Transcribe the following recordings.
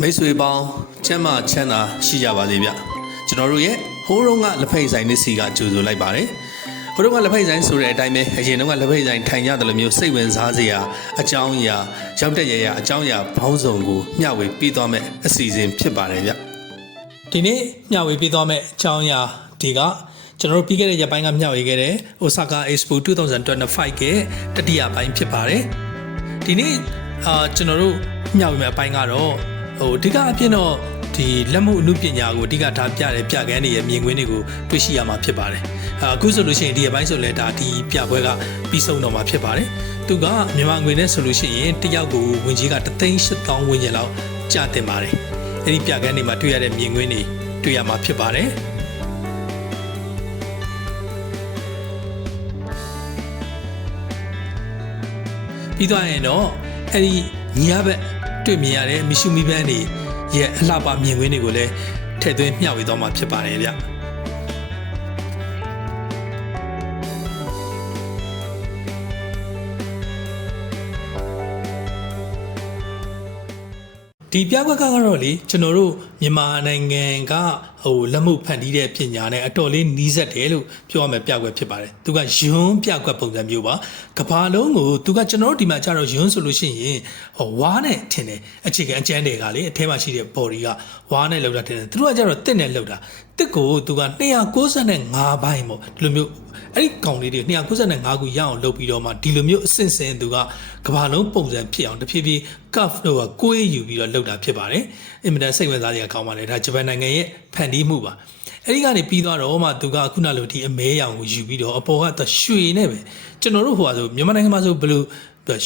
မိတ်ဆွေပေါင်းချမ်းသာချမ်းသာရှိကြပါစေဗျကျွန်တော်တို့ရဲ့ဟိုးတုန်းကလက်ဖိတ်ဆိုင်နစ်စီကကြိုဆိုလိုက်ပါတယ်ဟိုတုန်းကလက်ဖိတ်ဆိုင်ဆိုတဲ့အတိုင်းပဲအရင်တုန်းကလက်ဖိတ်ဆိုင်ထိုင်ရတယ်လို့မျိုးစိတ်ဝင်စားစရာအကြောင်းအရာရောက်တဲ့ရရအကြောင်းအရာဘောင်းစုံကိုမျှဝေပြီးသွားမဲ့အစီအစဉ်ဖြစ်ပါတယ်ဗျဒီနေ့မျှဝေပေးသွားမယ့်အကြောင်းအရာဒီကကျွန်တော်တို့ပြီးခဲ့တဲ့ရက်ပိုင်းကမျှဝေခဲ့တဲ့ Osaka Expo 2025ရဲ့တတိယပိုင်းဖြစ်ပါတယ်ဒီနေ့အာကျွန်တော်တို့မျှဝေမယ့်အပိုင်းကတော့ ဟိုအဓိကအဖြစ်တော့ဒီလက်မှုအမှုပညာကိုအဓိကထားပြတဲ့ပြကန်းတွေရဲ့မြင်ကွင်းတွေကိုတွေ့ရှိရမှာဖြစ်ပါတယ်အာအခုဆိုလို့ရှိရင်ဒီအပိုင်းဆိုလဲဒါဒီပြပွဲကပြီးဆုံးတော့မှာဖြစ်ပါတယ်သူကမြန်မာငွေနဲ့ဆိုလို့ရှိရင်တယောက်ကိုဝင်ကြီးက3,800ဝန်းကျင်လောက်ကျတင်ပါတယ်အဲ့ဒီပြကန်းတွေမှာတွေ့ရတဲ့မြင်ကွင်းတွေတွေ့ရမှာဖြစ်ပါတယ်ပြီးသွားရင်တော့အဲ့ဒီညီရဘက် တွေ့မြင်ရတဲ့မီရှူမီပန်းတွေရဲ့အလှပမြင်ကွင်းတွေကိုလည်းထည့်သွင်းမျှဝေသွားမှာဖြစ်ပါတယ်ဗျဒီပြကွက်ကတော့လေကျွန်တော်တို့ မြန်မာနိုင်ငံကဟိုလက်မှုဖန်တီးတဲ့ပညာနဲ့အတော်လေးနီးစပ်တယ်လို့ပြောရမယ်ပြကွက်ဖြစ်ပါတယ်သူကယွန်းပြကွက်ပုံစံမျိုးပါကဘာလုံးကိုသူကကျွန်တော်တို့ဒီမှာကျတော့ယွန်းဆိုလို့ရှိရင်ဟိုဝါးနဲ့ထင်တယ်အခြေခံအကျန်းတွေကလေအထဲမှာရှိတဲ့ body ကဝါးနဲ့လောက်တာထင်တယ်သူတို့ကကျတော့တစ်နဲ့လောက်တာတစ်ကိုသူက295ဘိုင်းပေါ့ဒီလိုမျိုးအဲ့ဒီကောင်လေးတွေ295ခုရအောင်လုပ်ပြီးတော့မှဒီလိုမျိုးအဆင့်ဆင့်သူကကဘာလုံးပုံစံဖြစ်အောင်တဖြည်းဖြည်း curve တော့ကိုယ်ယူပြီးတော့လုပ်တာဖြစ်ပါတယ်အင်မတန်စိတ်ဝင်စားစရာကောင်းပါတယ်ဒါဂျပန်နိုင်ငံရဲ့ဖန်တီးမှုပါအဲ့ဒီကနေပြီးသွားတော့မှသူကခုနလိုဒီအမဲရောင်ကိုယူပြီးတော့အပေါ်ကရွှေနဲ့ပဲကျွန်တော်တို့ဟိုဟာဆိုမြန်မာနိုင်ငံမှာဆိုဘယ်လို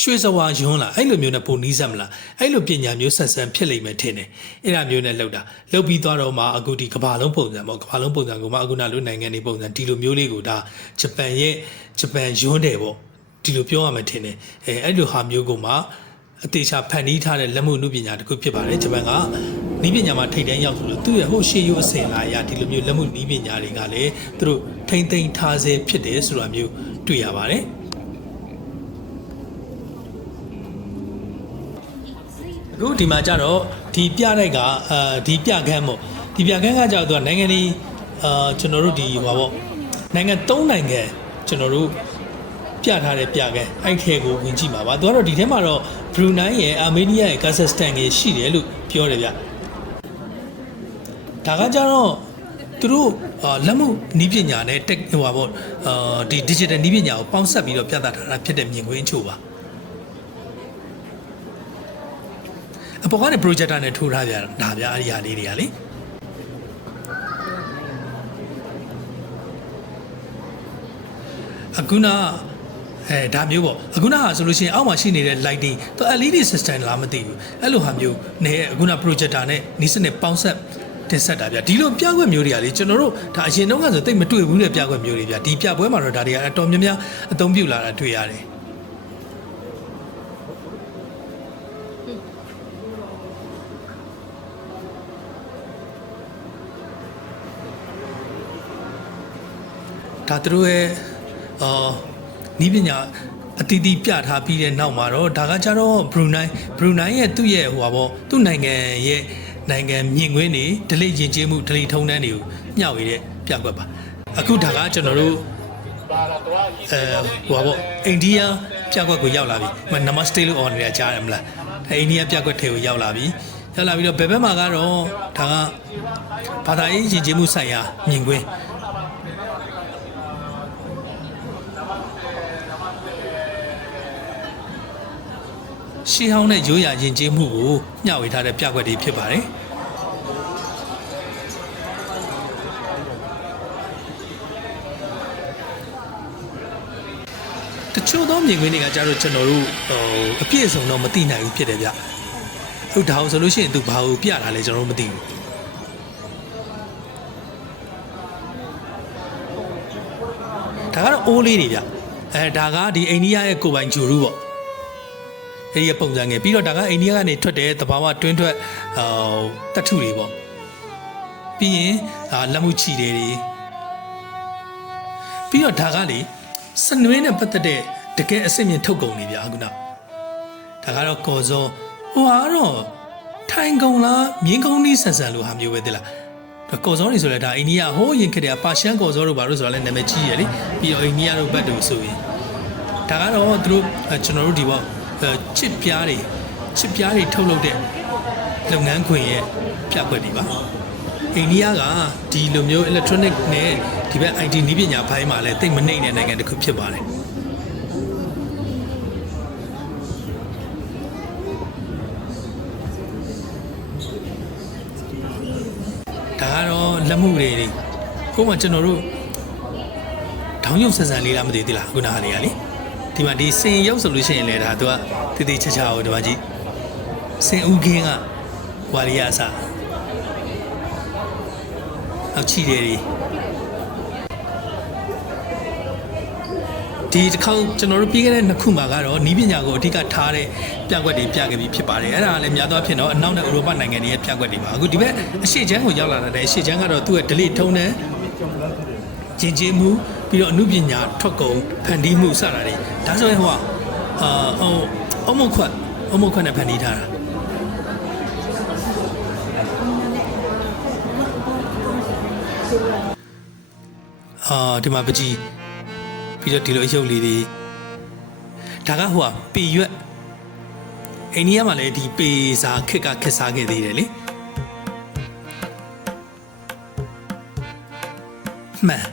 ရွှေစဝါယွန်းလာအဲ့လိုမျိုးနဲ့ပုံနီးစက်မလားအဲ့လိုပညာမျိုးဆက်ဆံဖြစ်လိမ့်မယ်ထင်တယ်အဲ့ဒါမျိုးနဲ့လောက်တာလောက်ပြီးသွားတော့မှအခုဒီကဘာလုံးပုံစံပေါ့ကဘာလုံးပုံစံကိုမှအခုနလိုနိုင်ငံတွေပုံစံဒီလိုမျိုးလေးကိုဒါဂျပန်ရဲ့ဂျပန်ယွန်းတယ်ပေါ့ဒီလိုပြောရမယ်ထင်တယ်အဲအဲ့လိုဟာမျိုးကိုမှ အသေးချာဖန်တီးထားတဲ့လက်မှုနုပညာတစ်ခုဖြစ်ပါတယ်ဂျပန်ကနီးပညာမှာထိတ်တန်းရောက်ဆိုလို့သူ့ရဲ့ဟိုရှေးရိုးအစဉ်လာအရဒီလိုမျိုးလက်မှုနီးပညာတွေကလည်းသူတို့ထိမ့်သိမ်းထားစေဖြစ်တယ်ဆိုတာမျိုးတွေ့ရပါတယ်အခုဒီမှာကြတော့ဒီပြတိုက်ကအာဒီပြကန်းပေါ့ဒီပြကန်းကကြတော့သူကနိုင်ငံဒီအာကျွန်တော်တို့ဒီဟိုပါပေါ့နိုင်ငံ၃နိုင်ငံကျွန်တော်တို့ ပြထားတဲ့ပြကန်းအဲ့ထဲကိုဝင်ကြည့်ပါပါသူကတော့ဒီထဲမှာတော့ဘရူနိုင်းရဲ့အာမေးနီးယားရဲ့ကာဇက်စတန်ရဲ့ရှိတယ်လို့ပြောတယ်ဗျဒါကကြတော့သူတို့အာလက်မှုနီးပညာနဲ့တက်ဟိုပါပေါ့အာဒီ digital နီးပညာကိုပေါင်းစပ်ပြီးတော့ပြသထားတာဖြစ်တဲ့မြင်ကွင်းအချို့ပါအပေါ်ကနေ projector နဲ့ထိုးထားကြတာဗျာအဲ့ဒီဟာလေးတွေကလေအခုန အဲဒါမျိုးပေါ့အခုနကဆိုလို့ရှိရင်အောက်မှာရှိနေတဲ့ lighting သူ LED system လားမသိဘူးအဲ့လိုဟာမျိုးနေအခုန projector နဲ့နီးစနစ်ပေါင်းဆက်တင်ဆက်တာဗျာဒီလိုပြကွက်မျိုးတွေကလေကျွန်တော်တို့ဒါအရင်တော့ကဆိုတိတ်မတွေ့ဘူးတဲ့ပြကွက်မျိုးတွေဗျာဒီပြပွဲမှာတော့ဒါတွေကအတော်များများအသုံးပြုလာတာတွေ့ရတယ်ဒါသူတို့ရဲ့အာ နီးပညာအတီးတီးပြထားပြီးတဲ့နောက်မှာတော့ဒါကကြတော့ဘရူနိုင်းဘရူနိုင်းရဲ့သူ့ရဲ့ဟိုပါပေါ့သူ့နိုင်ငံရဲ့နိုင်ငံမြင့်ကွင်းတွေဒလိရင်ကျေးမှုဒလိထုံးတန်းတွေကိုမျှဝေတဲ့ပြကွက်ပါအခုဒါကကျွန်တော်တို့အဲဟိုပါပေါ့အိန္ဒိယပြကွက်ကိုရောက်လာပြီမနမစတေလို့អော်နေတာကြားရမလားအဲအိန္ဒိယပြကွက်ထဲကိုရောက်လာပြီရောက်လာပြီးတော့ဘယ်ဘက်မှာကတော့ဒါကဘာသာရေးရင်ကျေးမှုဆိုင်ရာမြင်ကွင်း ရှေးဟောင်းတဲ့ရိုးရာယဉ်ကျေးမှုကိုမျှဝေထားတဲ့ပြကွက်တွေဖြစ်ပါတယ်။တချို့သောမြင်ကွင်းတွေကကြတော့ကျွန်တော်တို့ဟိုအပြည့်အစုံတော့မသိနိုင်ဘူးဖြစ်တယ်ဗျ။ဟုတ်ဒါအောင်ဆိုလို့ရှိရင်သူဘာကိုပြတာလဲကျွန်တော်တို့မသိဘူး။ဒါကတော့အိုးလေးတွေဗျ။အဲဒါကဒီအိန္ဒိယရဲ့ကိုယ်ပိုင်ဂျူရူပေါ့။ အဲ့ဒီပုံစံငယ်ပြီးတော့ဒါကအိန္ဒိယကနေထွက်တဲ့သဘာဝတွင်းထွက်ဟိုတတ်ထုတွေပေါ့ပြီးရင်အာလက်မှုချီတွေတွေပြီးတော့ဒါကလေစနွေးနဲ့ပတ်သက်တဲ့တကယ်အစစ်မြင့်ထုတ်ကုန်တွေဗျာခုနဒါကတော့ကော်စောဟိုဟာကတော့ထိုင်ကုံလားမြင်းကုန်းနီးဆန်ဆန်လိုဟာမျိုးပဲတိလားကော်စောတွေဆိုလဲဒါအိန္ဒိယဟိုးရင်ခက်တဲ့ပါရှန်ကော်စောတို့ဘာလို့ဆိုတော့လဲနာမည်ကြီးရလေပြီးတော့အိန္ဒိယတို့ဘတ်တို့ဆိုရင်ဒါကတော့သူတို့ကျွန်တော်တို့ဒီပေါ့ ချစ်ပြားတွေချစ်ပြားတွေထုတ်လုပ်တဲ့လုပ်ငန်းခွင်ရဲ့ပြကွက်တွေပါအိန္ဒိယကဒီလိုမျိုး electronic နဲ့ဒီဘက် IT နည်းပညာဘိုင်းမှာလဲတိတ်မနှိမ့်တဲ့နိုင်ငံတစ်ခုဖြစ်ပါတယ်ဒါကတော့လက်မှုတွေတွေခုမှကျွန်တော်တို့ထောင်ရုပ်ဆန်ဆန်လေးလားမသိသေးလားခုနဟာလေးကလေ ဒီမှာဒီစင်ရုပ်ဆိုလို့ရှိရင်လေဒါသူကတည်တည်ချာချာဟိုဒီမှာကြည့်စင်ဦးခင်းကဝါရီယာအစအောက်ချီတယ်ဒီဒီတစ်ခေါက်ကျွန်တော်တို့ပြီးခဲ့တဲ့နှစ်ခုမှာကတော့နီးပညာကိုအဓိကထားတဲ့ပြကွက်တွေပြခဲ့ပြီးဖြစ်ပါတယ်အဲ့ဒါကလည်းများသောအားဖြင့်တော့အနောက်နဲ့ဥရောပနိုင်ငံတွေရဲ့ပြကွက်တွေပါအခုဒီဘက်အရှေ့ချမ်းကိုရောက်လာတဲ့အရှေ့ချမ်းကတော့သူ့ရဲ့ delay ထုံးတဲ့ဂျင်ဂျင်မှု ပြီးတော့အမှုပညာထွက်ကုန်ဖန်တီးမှုစတာတွေဒါဆိုရင်ဟိုကအာဟိုအမုတ်ခွတ်အမုတ်ခွတ်နဲ့ဖန်တီးထားတာအာဒီမှာပကြီးပြီးတော့ဒီလိုအယုတ်လေးတွေဒါကဟိုကပေရွက်အိန္ဒိယမှာလည်းဒီပေစာခက်ကခက်စားခဲ့သေးတယ်လေမှန်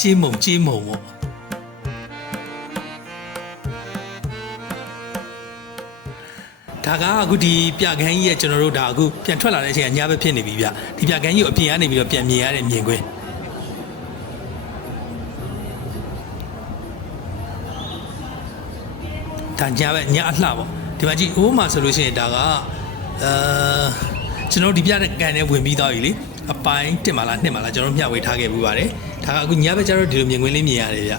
ကြေးမုံကြေးမုံပေါ့ဒါကအခုဒီပြကန်းကြီးရဲ့ကျွန်တော်တို့ဒါအခုပြန်ထွက်လာတဲ့အချိန်ကညဘက်ဖြစ်နေပြီဗျဒီပြကန်းကြီးကိုအပြင်ကနေပြီးတော့ပြန်မြင်ရတဲ့မြင်ကွင်းဒါညဘက်ညအလှပေါ့ဒီမှာကြည့်ဟိုးမှာဆိုလို့ရှိရင်ဒါကအာကျွန်တော်တို့ဒီပြတဲ့ကန်နဲ့ဝင်ပြီးသွားပြီလေအပိုင်းတစ်မှာလားနှစ်မှာလားကျွန်တော်တို့မျှဝေထားခဲ့ပူပါတယ် ဒါကအခုညဘက်ကျတော့ဒီလိုမြင်ကွင်းလေးမြင်ရတယ်ဗျ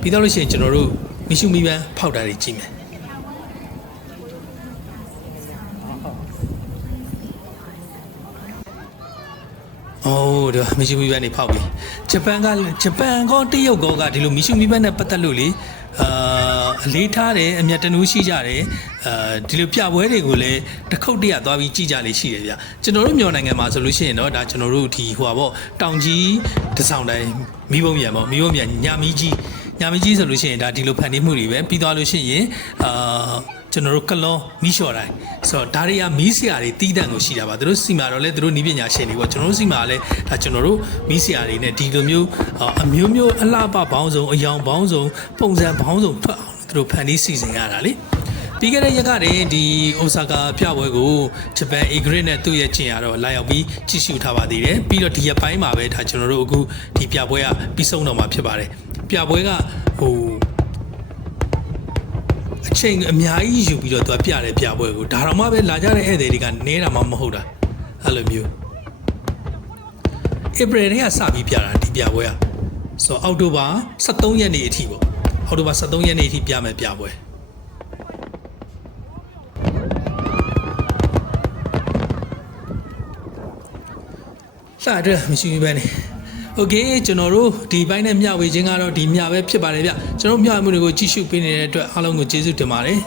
ပြီးတော့လို့ရှိရင်ကျွန်တော်တို့မီရှုမီပန်းဖောက်တာတွေကြည့်မယ်။အိုးဒါမီရှူမီဘန်နေဖောက်ပြီ။ဂျပန်ကဂျပန်ကောတရုတ်ကောကဒီလိုမီရှူမီဘန်နဲ့ပတ်သက်လို့လေ အာအလေးထားတယ်အမျက်တနူးရှိကြတယ်အာဒီလိုပြပွဲတွေကိုလည်းတစ်ခုတ်တရသွားပြီးကြည်ကြလေးရှိတယ်ဗျ။ကျွန်တော်တို့မြန်မာနိုင်ငံမှာဆိုလို့ရှိရင်တော့ဒါကျွန်တော်တို့ဒီဟိုပါပေါ့တောင်ကြီးတဆောင်တိုင်းမိဘုံမြန်ပေါ့မိဘုံမြန်ညာမီကြီးညာမီကြီးဆိုလို့ရှိရင်ဒါဒီလိုဖန်တီးမှုတွေပဲပြီးသွားလို့ရှိရင်အာ ကျွန်တော်တို့ကလောမီးလျှော်တိုင်းဆိုတော့ဒါတွေကမီးစရာတွေတီးတန့်ကိုရှိတာပါသူတို့စီမာတော့လဲသူတို့နီးပညာရှင်တွေပေါ့ကျွန်တော်တို့စီမာလည်းဒါကျွန်တော်တို့မီးစရာတွေနဲ့ဒီလိုမျိုးအာအမျိုးမျိုးအလှပဘောင်းစုံအယောင်ဘောင်းစုံပုံစံဘောင်းစုံထွက်အောင်သူတို့ဖန်တီးစီစဉ်ရတာလေပြီးခဲ့တဲ့ရက်ကတည်းဒီအိုဆာကာပြပွဲကိုဂျပန်အီဂရစ်နဲ့သူ့ရဲ့ကျင်ရတော့လာရောက်ပြီးကြည့်ရှုထားပါသေးတယ်ပြီးတော့ဒီရက်ပိုင်းမှာပဲဒါကျွန်တော်တို့အခုဒီပြပွဲကပြီးဆုံးတော့မှာဖြစ်ပါတယ်ပြပွဲကဟို အချိန်အများကြီးယူပြီးတော့သူကပြတယ်ပြပွဲကိုဒါတော့မှပဲလာကြတဲ့ဧည့်သည်တွေကနဲတာမှမဟုတ်တာအဲ့လိုမျိုးဧပြီတည်းကစပြီးပြတာဒီပြပွဲကဆိုတော့အောက်တိုဘာ23ရက်နေ့အထိပေါ့အောက်တိုဘာ23ရက်နေ့အထိပြမယ်ပြပွဲလာတဲ့မရှိဘူးပဲနေ โอเคကျွန်တော်တို့ဒီဘိုင်းနဲ့မျှဝေခြင်းကတော့ဒီမျှပဲဖြစ်ပါတယ်ဗျကျွန်တော်မျှဝေမှုတွေကိုကြည့်ရှုပေးနေတဲ့အတွက်အားလုံးကိုကျေးဇူးတင်ပါတယ်